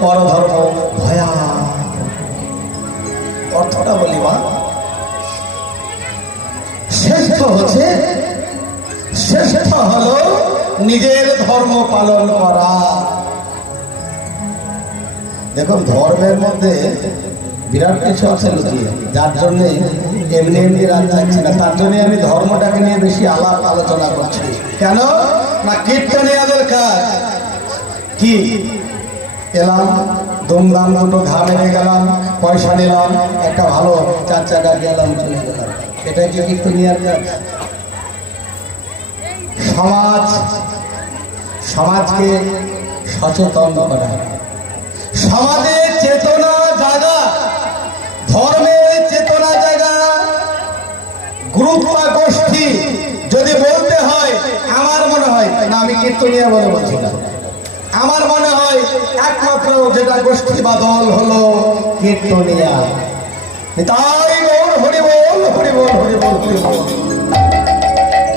পরধর্ম ভয়া। অর্থটা বলি মা, শ্রেষ্ঠ হলো নিজের ধর্ম পালন করা। দেখুন ধর্মের মধ্যে বিরাট কিছু আছে লুকিয়ে, যার জন্যে এমনি রাত যাচ্ছি না। তার জন্য আমি ধর্মটাকে নিয়ে বেশি আলাপ আলোচনা করছি। কেন না, কীর্তনিয়াদের কাজ কি, এলাম দুমদাম দুটো ঘা মেরে গেলাম, পয়সা নিলাম, একটা ভালো 4 চাকা গেলাম, চলে গেলাম। এটা কি কীর্তনিয়ার কাজ? সমাজকে সচেতন করা, সমাজের চেতনা জাগা, ধর্মের চেতনা জাগা, গ্রুপ বা গোষ্ঠী যদি বলতে হয়, আমার মনে হয় না, আমি কীর্তনিয়া বলে বলছি না, আমার মনে হয় একমাত্র যেটা গোষ্ঠী বা দল হলো কীর্তনিয়া। তাই বল হরি বল, হরি বল, হরি বল, হরি বল।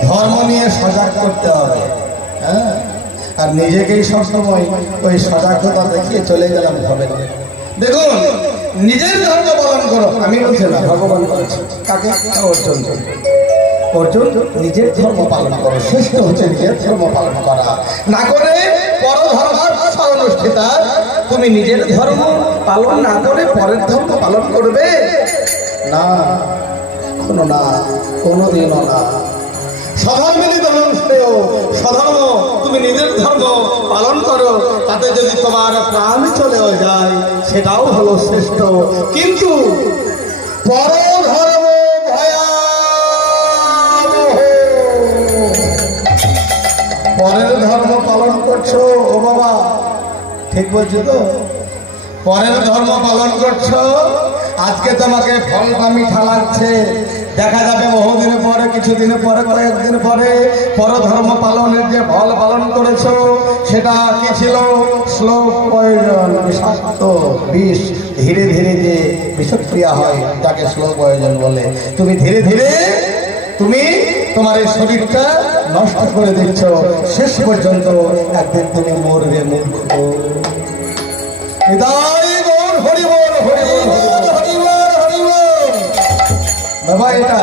ধর্ম নিয়ে সজাগ করতে হবে, হ্যাঁ, আর নিজেকেই সবসময় ওই সজাগতা দেখিয়ে চলে গেলাম হবে না। দেখুন, নিজের ধর্ম পালন করো, আমি বলছি না, ভগবান বলছে কাকে? অর্জুন নিজের ধর্ম পালন করো। শ্রেষ্ঠ হচ্ছে নিজের ধর্ম পালন করা, না করে পরধর্মার্থ অনুষ্ঠিতা। তুমি নিজের ধর্ম পালন না করে পরের ধর্ম পালন করবে না, কোনো না, কোনোদিনও না। সধর্মিনী ধর্ম সধর্ম, তুমি নিজের ধর্ম পালন করো, তাতে যদি তোমার প্রাণ চলেও যায় সেটাও হলো শ্রেষ্ঠ। কিন্তু পরধর্ম পরের ধর্ম পালন করছো, ও বাবা ঠিক বলছো তো? পরের ধর্ম পালন করছো, আজকে তোমাকে ফলটা মিঠা লাগছে, দেখা যাবে বহুদিন পরে, কিছুদিন পরে, কয়েকদিন পরে পরধর্ম পালনের যে ফল পালন করেছো সেটা কি ছিল? স্লো পয়জন, বিষাক্ত বিষ, ধীরে ধীরে যে বিষক্রিয়া হয় তাকে স্লো পয়জন বলে। তুমি ধীরে ধীরে তোমার এই শরীরটা নষ্ট করে দিচ্ছ, শেষ পর্যন্ত একদিন তুমি মরবে মূর্খ। বাবা, এটা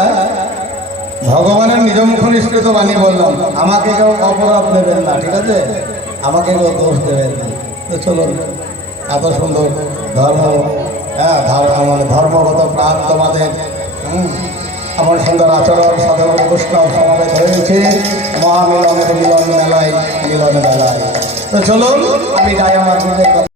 ভগবানের নিজ মুখ নিষ্কৃত বাণী বললাম, আমাকে কেউ অপরাধ দেবেন না, ঠিক আছে? আমাকে কেউ দোষ দেবেন না। তো চলুন, এত সুন্দর ধর্ম, হ্যাঁ, মানে ধর্মগত প্রাণ তোমাদের, আমার সুন্দর আচরণ, সাধারণ বৈষ্ণব সমাবেত হয়েছে মহামিলনের মিলন মেলায়। তো চলুন, আমি যাই আমার